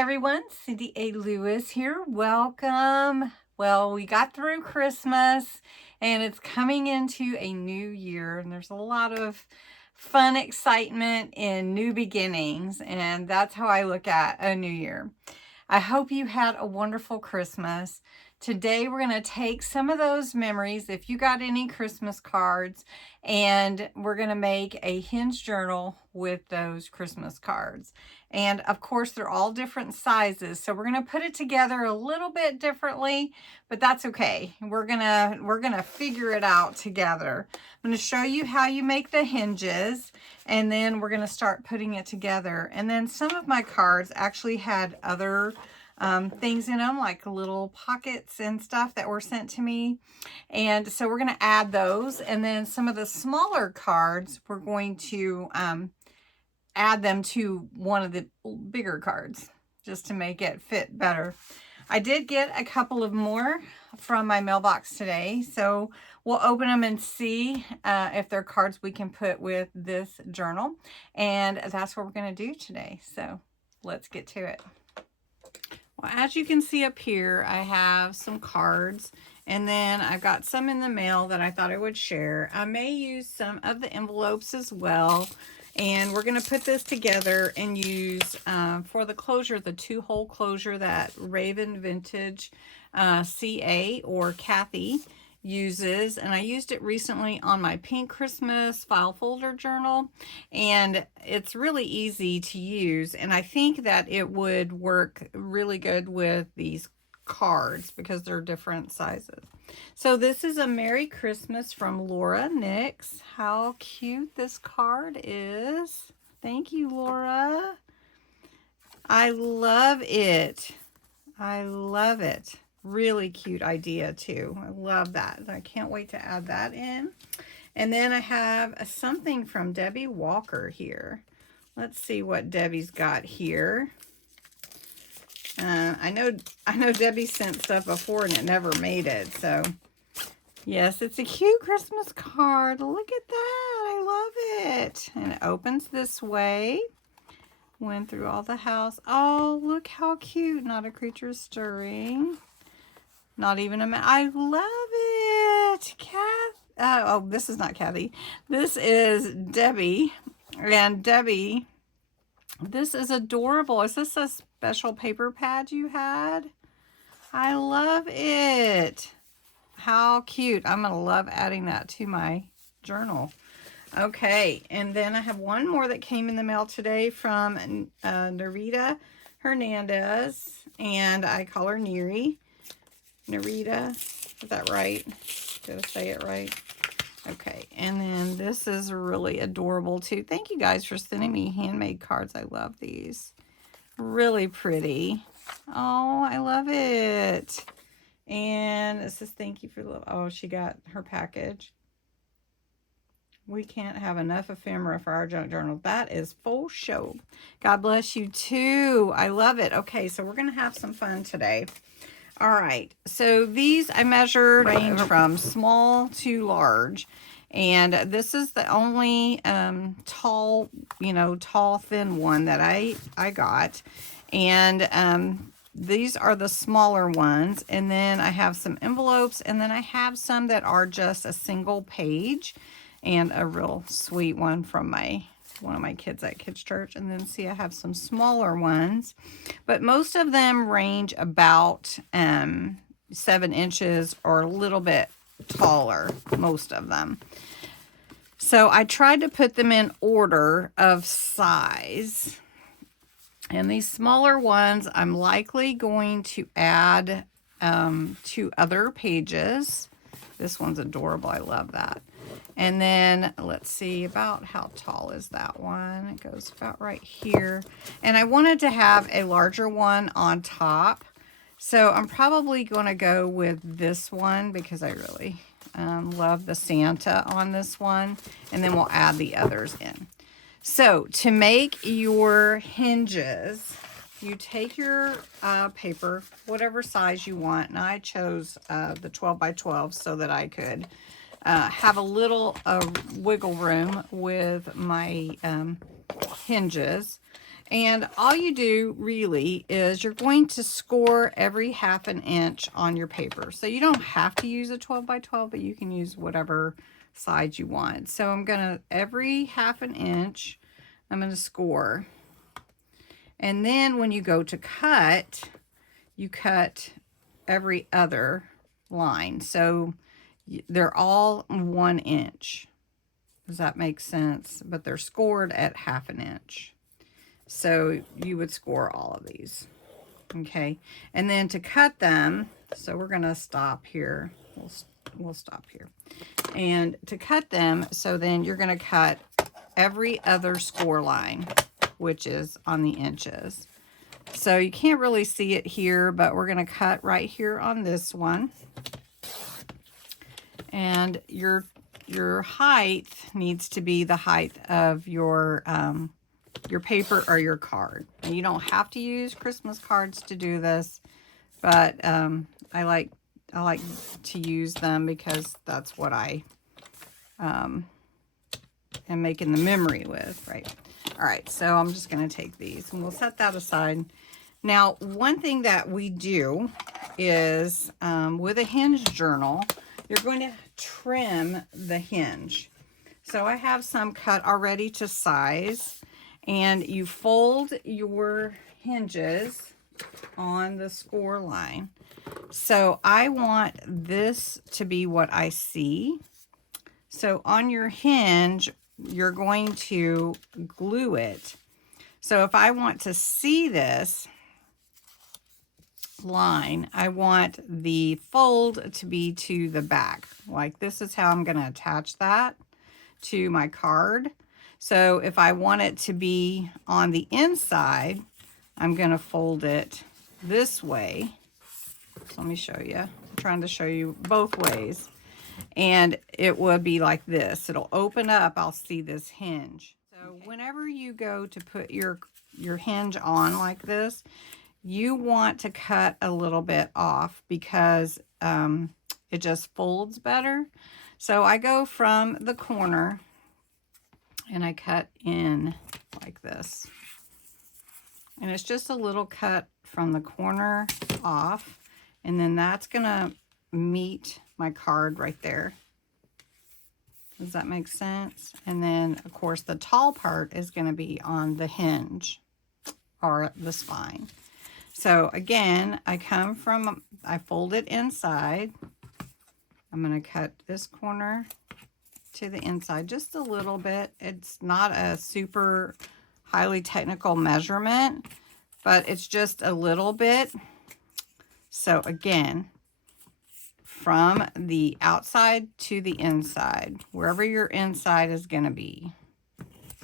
Hi everyone, Cindy A. Lewis here. Welcome. Well, we got through Christmas and it's coming into a new year, and there's a lot of fun excitement in new beginnings, and that's how I look at a new year. I hope you had a wonderful Christmas. Today we're going to take some of those memories, if you got any Christmas cards, and we're going to make a Hinge journal with those Christmas cards. And of course, they're all different sizes, so we're going to put it together a little bit differently, but that's okay. We're going to figure it out together. I'm going to show you how you make the hinges, and then we're going to start putting it together. And then some of my cards actually had other things in them, like little pockets and stuff that were sent to me. And so we're going to add those. And then some of the smaller cards, we're going to add them to one of the bigger cards just to make it fit better. I did get a couple of more from my mailbox today, so we'll open them and see if they're cards we can put with this journal. And that's what we're going to do today. So let's get to it. Well, as you can see up here, I have some cards, and then I've got some in the mail that I thought I would share. I may use some of the envelopes as well, and we're going to put this together and use, for the closure, the 2-hole closure that Raven Vintage CA or Kathy uses, and I used it recently on my pink Christmas file folder journal, and it's really easy to use, and I think that it would work really good with these cards because they're different sizes. So this is a Merry Christmas from Laura Nix. How cute this card is. Thank you, Laura. I love it. I love it. Really cute idea too. I love that. I can't wait to add that in. And then I have something from Debbie Walker here. Let's see what Debbie's got here. I know Debbie sent stuff before and it never made it. So yes, it's a cute Christmas card. Look at that. I love it. And it opens this way. Went through all the house. Oh, look how cute. Not a creature stirring. Not even a man. I love it. Oh, this is not Kathy. This is Debbie. And Debbie, this is adorable. Is this a special paper pad you had? I love it. How cute. I'm going to love adding that to my journal. Okay, and then I have one more that came in the mail today from Narita Hernandez, and I call her Neri. Narita, is that right? Did I say it right? Okay, and then this is really adorable too. Thank you guys for sending me handmade cards. I love these. Really pretty. Oh, I love it. And it says thank you for the love. Oh, she got her package. We can't have enough ephemera for our junk journal. That is full show. God bless you too. I love it. Okay, so we're going to have some fun today. All right, so these I measured range from small to large, and this is the only tall, thin one that I got, and these are the smaller ones, and then I have some envelopes, and then I have some that are just a single page, and a real sweet one from one of my kids at Kids Church. And then see, I have some smaller ones, but most of them range about 7 inches or a little bit taller, most of them. So I tried to put them in order of size, and these smaller ones I'm likely going to add to other pages. This one's adorable. I love that. And then let's see, about how tall is that one? It goes about right here. And I wanted to have a larger one on top. So I'm probably going to go with this one because I really love the Santa on this one. And then we'll add the others in. So to make your hinges, you take your paper, whatever size you want. And I chose the 12 by 12 so that I could have a little wiggle room with my hinges. And all you do really is you're going to score every 1/2 inch on your paper. So you don't have to use a 12 by 12, but you can use whatever size you want. So I'm going to, every 1/2 inch, I'm going to score. And then when you go to cut, you cut every other line. So they're all 1 inch. Does that make sense? But they're scored at 1/2 inch. So you would score all of these. Okay. And then to cut them, so we're going to stop here. We'll stop here. And to cut them, so then you're going to cut every other score line, which is on the inches. So you can't really see it here, but we're going to cut right here on this one. And your height needs to be the height of your paper or your card. And you don't have to use Christmas cards to do this, but I like to use them because that's what I am making the memory with, right? All right, so I'm just going to take these and we'll set that aside. Now, one thing that we do is with a hinge journal, you're going to trim the hinge. So I have some cut already to size, and you fold your hinges on the score line. So I want this to be what I see. So on your hinge, you're going to glue it. So if I want to see this line, I want the fold to be to the back. Like this is how I'm going to attach that to my card. So if I want it to be on the inside, I'm going to fold it this way. So let me show you. I'm trying to show you both ways. And it will be like this. It'll open up. I'll see this hinge. So whenever you go to put your hinge on like this, you want to cut a little bit off because it just folds better. So I go from the corner and I cut in like this. And it's just a little cut from the corner off. And then that's going to meet my card right there. Does that make sense? And then, of course, the tall part is going to be on the hinge or the spine. So again, I fold it inside. I'm going to cut this corner to the inside just a little bit. It's not a super highly technical measurement, but it's just a little bit. So again, from the outside to the inside, wherever your inside is going to be.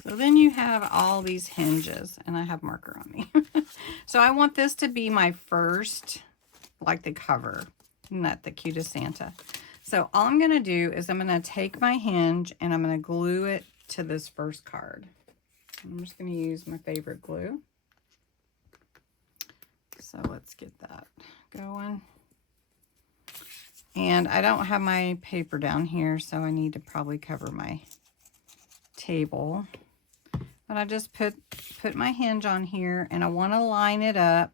So then you have all these hinges, and I have marker on me. So I want this to be my first, like the cover. Isn't that the cutest Santa? So all I'm going to do is I'm going to take my hinge and I'm going to glue it to this first card. I'm just going to use my favorite glue. So let's get that going. And I don't have my paper down here, so I need to probably cover my table. But I just put my hinge on here, and I want to line it up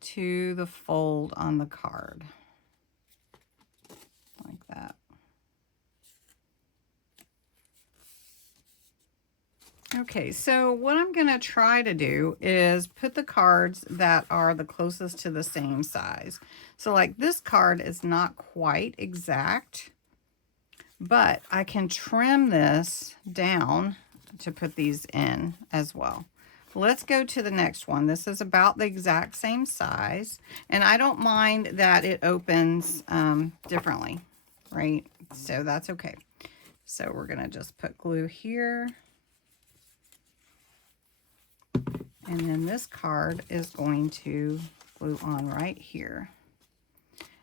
to the fold on the card. Like that. Okay, so what I'm going to try to do is put the cards that are the closest to the same size. So like this card is not quite exact, but I can trim this down to put these in as well. Let's go to the next one. This is about the exact same size, and I don't mind that it opens differently, right? So that's okay. So we're going to just put glue here. And then this card is going to glue on right here.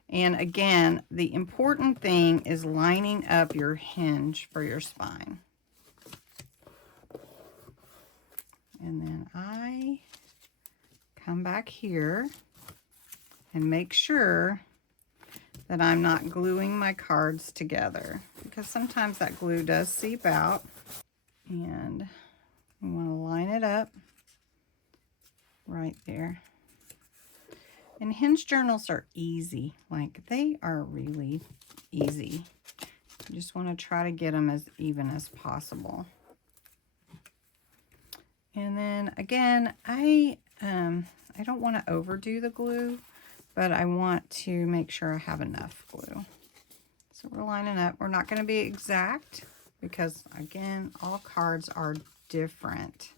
And again, the important thing is lining up your hinge for your spine. And then I come back here and make sure that I'm not gluing my cards together, because sometimes that glue does seep out. And You want to line it up right there. And Hinge journals are easy. Like, they are really easy. You just want to try to get them as even as possible. And then again, I don't want to overdo the glue, but I want to make sure I have enough glue. So we're lining up. We're not going to be exact because, again, all cards are different.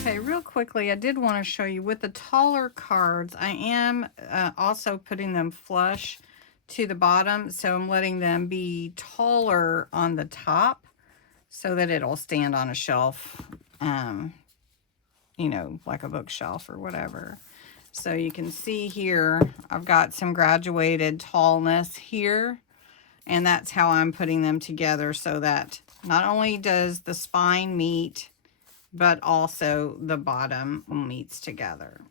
Okay, real quickly, I did want to show you with the taller cards, I am also putting them flush to the bottom. So I'm letting them be taller on the top so that it'll stand on a shelf, you know, like a bookshelf or whatever. So you can see here, I've got some graduated tallness here, and that's how I'm putting them together so that not only does the spine meet, but also the bottom meets together.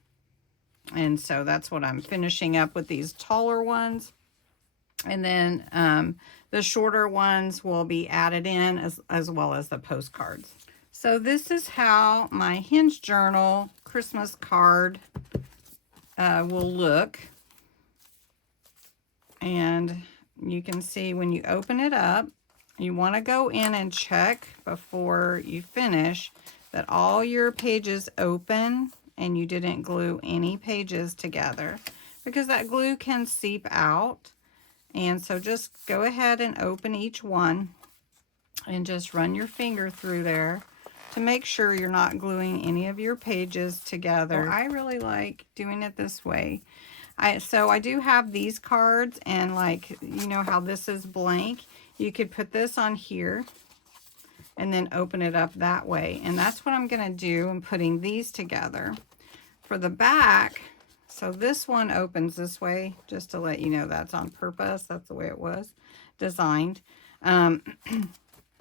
And so that's what I'm finishing up with these taller ones. And then the shorter ones will be added in as well as the postcards. So this is how my Hinge journal Christmas card will look. And you can see when you open it up, you want to go in and check before you finish that all your pages open and you didn't glue any pages together, because that glue can seep out. And so just go ahead and open each one and just run your finger through there to make sure you're not gluing any of your pages together. So I really like doing it this way. So I do have these cards, and like, you know how this is blank, you could put this on here and then open it up that way. And that's what I'm going to do. I'm putting these together. For the back, so this one opens this way, just to let you know that's on purpose. That's the way it was designed.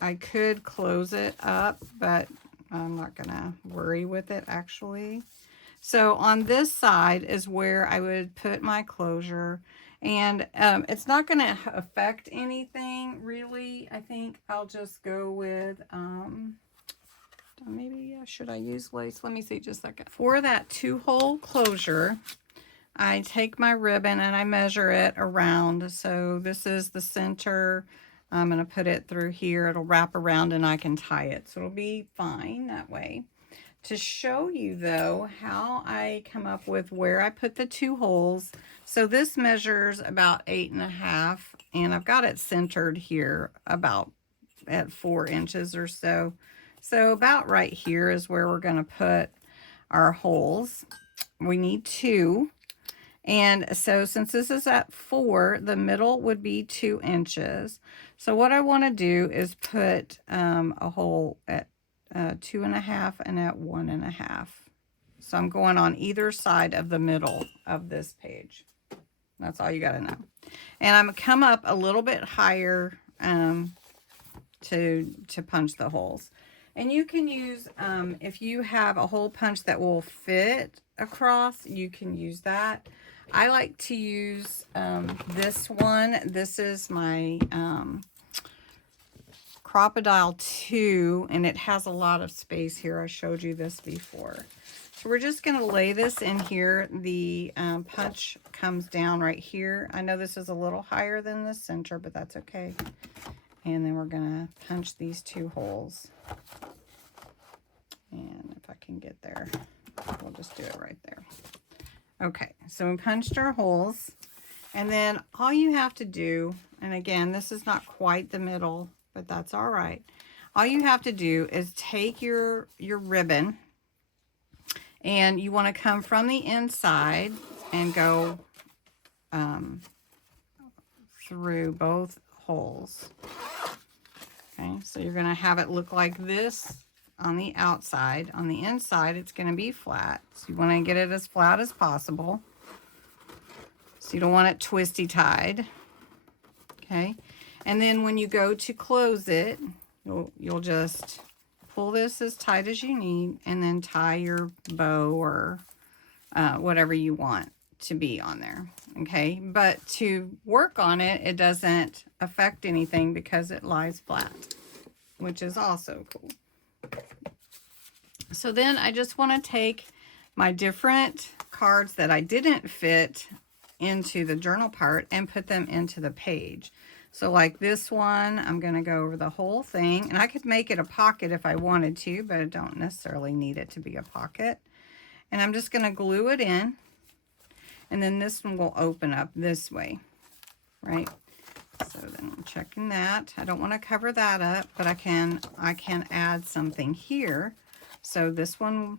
I could close it up, but I'm not going to worry with it actually. So on this side is where I would put my closure, and it's not going to affect anything really. I think I'll just go with, maybe should I use lace? Let me see just a second. For that 2-hole closure, I take my ribbon and I measure it around. So this is the center. I'm going to put it through here. It'll wrap around and I can tie it. So it'll be fine that way. To show you though how I come up with where I put the 2 holes. So this measures about 8.5, and I've got it centered here about at 4 inches or so. So about right here is where we're going to put our holes. We need 2. And so since this is at 4, the middle would be 2 inches. So what I want to do is put a hole at 2.5 and at 1.5. So I'm going on either side of the middle of this page. That's all you got to know. And I'm come up a little bit higher to punch the holes. And you can use, if you have a hole punch that will fit across, you can use that. I like to use this one. This is my Crocodile 2, and it has a lot of space here. I showed you this before. So we're just going to lay this in here. The punch comes down right here. I know this is a little higher than the center, but that's okay. And then we're going to punch these 2 holes. And if I can get there, we'll just do it right there. Okay, so we punched our holes. And then all you have to do, and again, this is not quite the middle, but that's all right. All you have to do is take your ribbon, and you want to come from the inside and go through both holes. Okay, so you're going to have it look like this on the outside. On the inside, it's going to be flat. So you want to get it as flat as possible. So you don't want it twisty tied. Okay, and then when you go to close it, you'll just pull this as tight as you need and then tie your bow or whatever you want to be on there. Okay, but to work on it, it doesn't affect anything because it lies flat, which is also cool. So then I just want to take my different cards that I didn't fit into the journal part and put them into the page. So like this one, I'm going to go over the whole thing, and I could make it a pocket if I wanted to, but I don't necessarily need it to be a pocket. And I'm just going to glue it in, and then this one will open up this way, right? So then I'm checking that. I don't want to cover that up, but I can add something here. So this one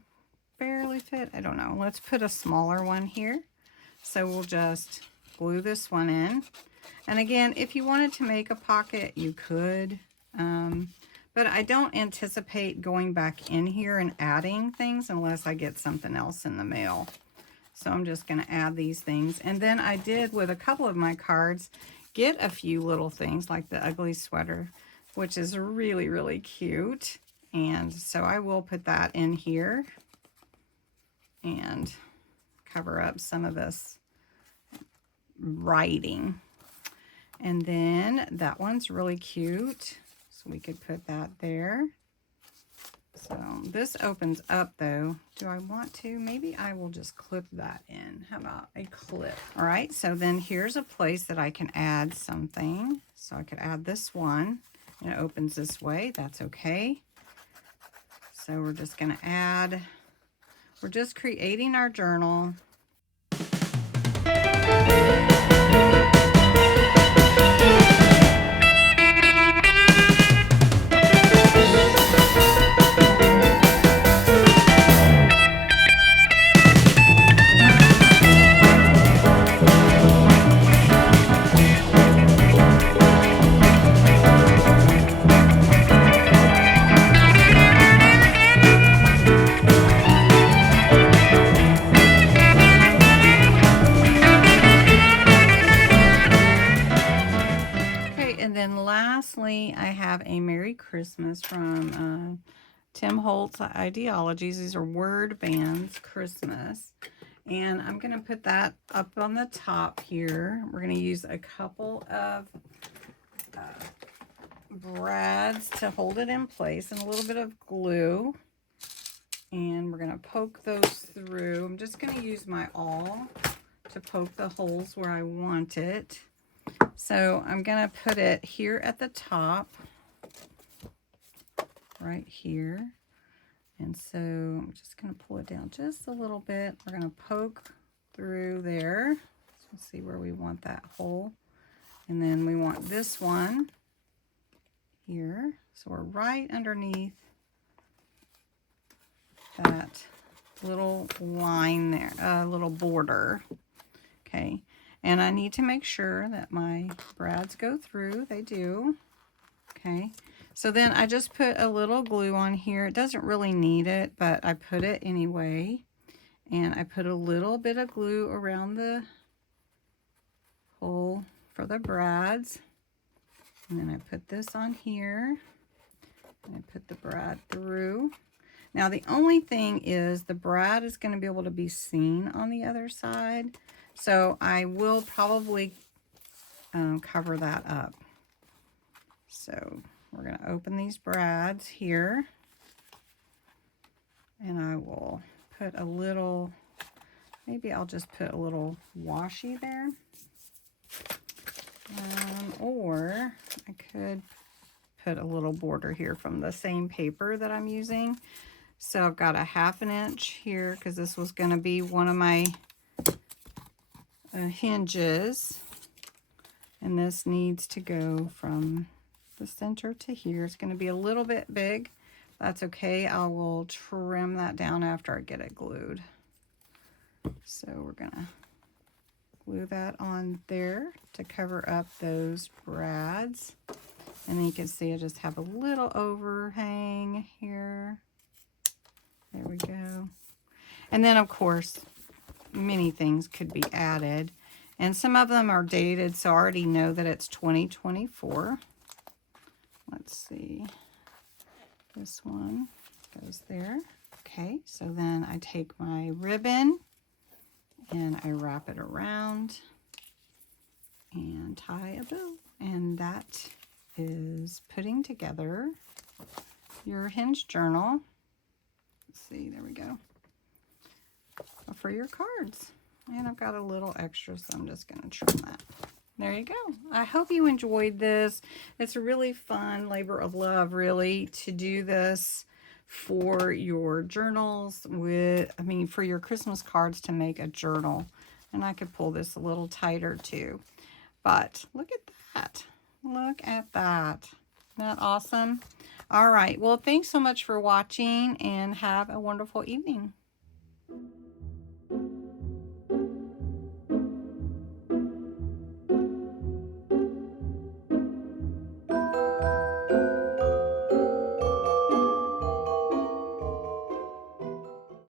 barely fit. I don't know. Let's put a smaller one here. So we'll just glue this one in. And again, if you wanted to make a pocket, you could. But I don't anticipate going back in here and adding things unless I get something else in the mail. So I'm just going to add these things. And then I did, with a couple of my cards, get a few little things like the ugly sweater, which is really, really cute. And so I will put that in here and cover up some of this writing. And then that one's really cute, so we could put that there. So this opens up though. Do I want to? Maybe I will just clip that in. How about a clip? All right, so then here's a place that I can add something. So I could add this one, and it opens this way. That's okay. So we're just going to add, we're just creating our journal. Lastly, I have a Merry Christmas from Tim Holtz Ideologies. These are word bands Christmas. And I'm going to put that up on the top here. We're going to use a couple of brads to hold it in place and a little bit of glue. And we're going to poke those through. I'm just going to use my awl to poke the holes where I want it. So I'm going to put it here at the top, right here. And so I'm just going to pull it down just a little bit. We're going to poke through there. So we'll see where we want that hole. And then we want this one here. So we're right underneath that little line there, little border. Okay. And I need to make sure that my brads go through. They do. Okay. So then I just put a little glue on here. It doesn't really need it, but I put it anyway. And I put a little bit of glue around the hole for the brads. And then I put this on here. And I put the brad through. Now the only thing is the brad is going to be able to be seen on the other side. So I will probably cover that up. So we're going to open these brads here. And I will put a little, maybe I'll just put a little washi there. Or I could put a little border here from the same paper that I'm using. So I've got a 1/2 inch here because this was going to be one of my hinges, and this needs to go from the center to here. It's going to be a little bit big. That's okay. I will trim that down after I get it glued. So we're going to glue that on there to cover up those brads. And then you can see I just have a little overhang here. There we go. And then of course many things could be added, and some of them are dated, so I already know that it's 2024. Let's see, this one goes there. Okay, so then I take my ribbon And I wrap it around and tie a bow. And that is putting together your Hinge journal. Let's see, there we go. For your cards. And I've got a little extra, so I'm just going to trim that. There you go. I hope you enjoyed this. It's a really fun labor of love, really, to do this for your journals for your Christmas cards, to make a journal. And I could pull this a little tighter too. But look at that. Look at that. Isn't that awesome? All right. Well, thanks so much for watching, and have a wonderful evening.